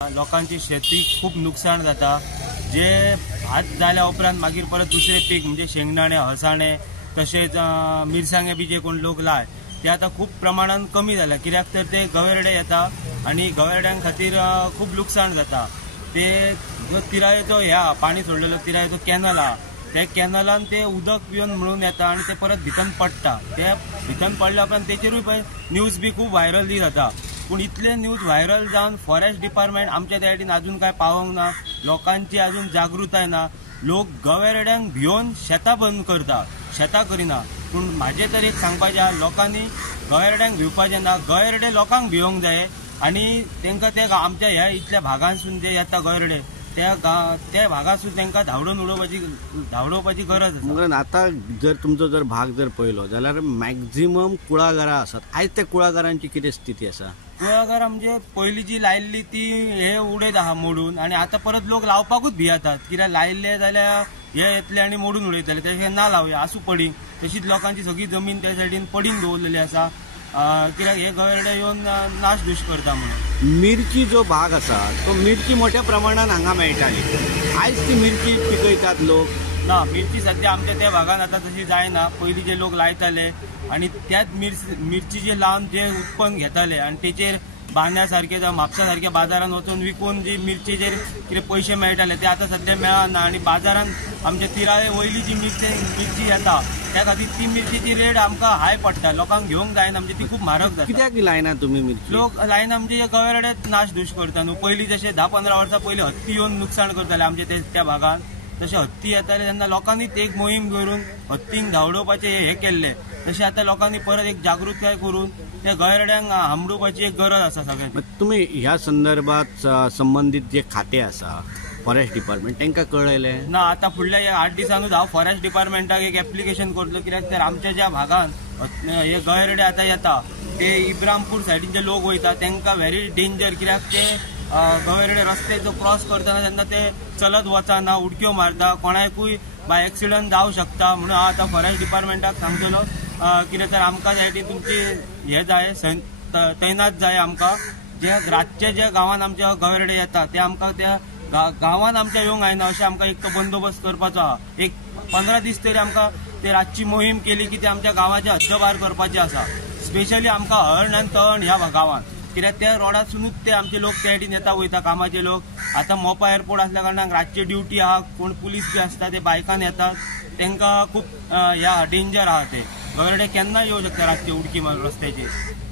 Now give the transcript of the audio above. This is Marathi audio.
लोकांची शेती खूप नुकसान जाता। जे भात जाल्या उपरांत मागीर परत दुसरे पीक म्हणजे शेंगदाणे, हसाणे तसेच मिरसांगे बी जे कोण लोक लाय ते आता खूप प्रमाणात कमी झाला। कित्याक तर ते गवेरडे येता आणि गवेरड्यां खातीर खूप नुकसान जाता। ते जो तिरायेचो ह्या पाणी सोडलेलो तिरायेचो कॅनल हा, त्या कॅनलान ते उदक पिवन म्हणून येता आणि ते परत भितन पडटा। ते भितन पडल्या उपरांत तेचेरूय न्यूज बी खूप व्हायरल बी जाता। पण इतले न्यूज व्हायरल जावन फॉरेस्ट डिपार्टमेंट आमच्या त्या सायडीन अजून काय पावोंक ना, लोकांची अजून जागृताय ना। लोक गवेरड्यांक भिवन शेतां बंद करता, शेतां करिना। पण म्हाजे तर एक सांगपाचें लोकांनी गवेरड्यांक भिवपाचें ना, गवेरडे लोकांक भिवंक जाय आणि तांकां ते आमच्या ह्या इतल्या भागांसून जे येता गवेरडे त्या भागासून तांकां धांवडोवपाची गरज आसा। म्हणून आता जर तुमचो जर भाग जर पळयलो जाल्यार मॅक्झिमम कुळागरां आसात। आयज त्या कुळागरांची कितें स्थिती आसा? कुळागर म्हणजे पयलीं जी लायिल्ली ती हे उडयत आहा मोडून आणि आता परत लोक लावपाकूच भियेतात। कित्याक लायिल्ले जाल्यार हे येतले आणि मोडून उडयतले, तशें ना लावया आसूं पडींग। तशीच लोकांची सगळी जमीन त्या सायडीन पडींग दवरलेली आसा, कित्याक हे गवेरडे येवन नाशधूश करता म्हणून। मिरची जो भाग आसा तो मिरची मोठ्या प्रमाणात हांगा मेळटाली, आयज ती मिरची पिकयतात लोक ना। मिरची सध्या आमच्या त्या भागात आता तशी जायना। पयलीं जे लोक लायताले आणि त्याच मिरची जे लावन जे उत्पन्न घेताले आणि तेचेर बांद्यासारखे जावं म्हापसा सारख्या बाजारात वचून विकून जी मिरचीचेर कितें पयशे मेळटाले ते आता सध्या मेळना। आणि बाजारात आमच्या तिराळे वयली जी मिरची येता त्या खातीर ती मिरचीची रेट आमकां हाय पडटा, लोकांक घेवंक जायना, म्हणजे ती खूप म्हारग जाता। कित्याक लायना तुमी मिरची? लोक लायना म्हणजे गवेरडे नाशधूश करता न्हू। पयलीं जशें 10-15 वर्सां पयलीं हत्ती येवन नुकसाण करताले आमच्या त्या भागात, तशें हत्ती येताले तेन्ना लोकांनीच एक मोहीम करून हत्तींक धांवडोवपाचे हे केल्ले। तशें आता लोकांनी परत एक जागृताय करून त्या गवेरड्यांक हांबडोवपाची एक गरज आसा सगळ्यांक। तुम्ही ह्या संदर्भात संबंधित जे खाते आसा फॉरेस्ट डिपार्टमेंट तांकां कळयलें ना? आता फुडल्या 8 दिसांनूच हांव फॉरेस्ट डिपार्टमेंटाक एक एप्लिकेशन करतलो। कित्याक तर आमच्या ज्या भागात हे गवेरडे आता येता ते इब्रामपूर सायडीन लोक वयता तांकां व्हेरी डेंजर। कित्याक ते गवेरडे रस्ते जो क्रॉस करतना तेन्ना ते चलत वचना, उडक्यो मारता, कोणाकूय बाय एक्सिडंट जावं शकता। म्हणून हांव आतां फॉरेस्ट डिपार्टमेंटाक सांगतलो कितें तर आमकां सायडीन तुमची हे जाय तैनात जाय। आमकां जे रातचे जे गांवांत आमच्या गवेरडे येता ते आमकां त्या गांवांत आमच्या येवंक जायना अशें आमकां एक बंदोबस्त करपाचो आहा। एक 15 दीस तरी आमकां ते रातची मोहीम केली की ते आमच्या गांवाच्या हद्दपार करपाचें आसा। स्पेशली आमकां हरण आनी तळण ह्या गांवांत, कित्याक त्या रोडासूनच ते आमचे लोक त्या सायडीन येता वयता कामाचे लोक। आतां मोपा एअरपोर्ट असल्या कारणान रातची ड्युटी आहा, कोण पुलीस बी आसता ते बायकान येतात, तांकां खूप ह्या डेंजर आहा। ते गवेरडे केन्नाय येवं शकता रातचे उडकी मारून रस्त्याचेर।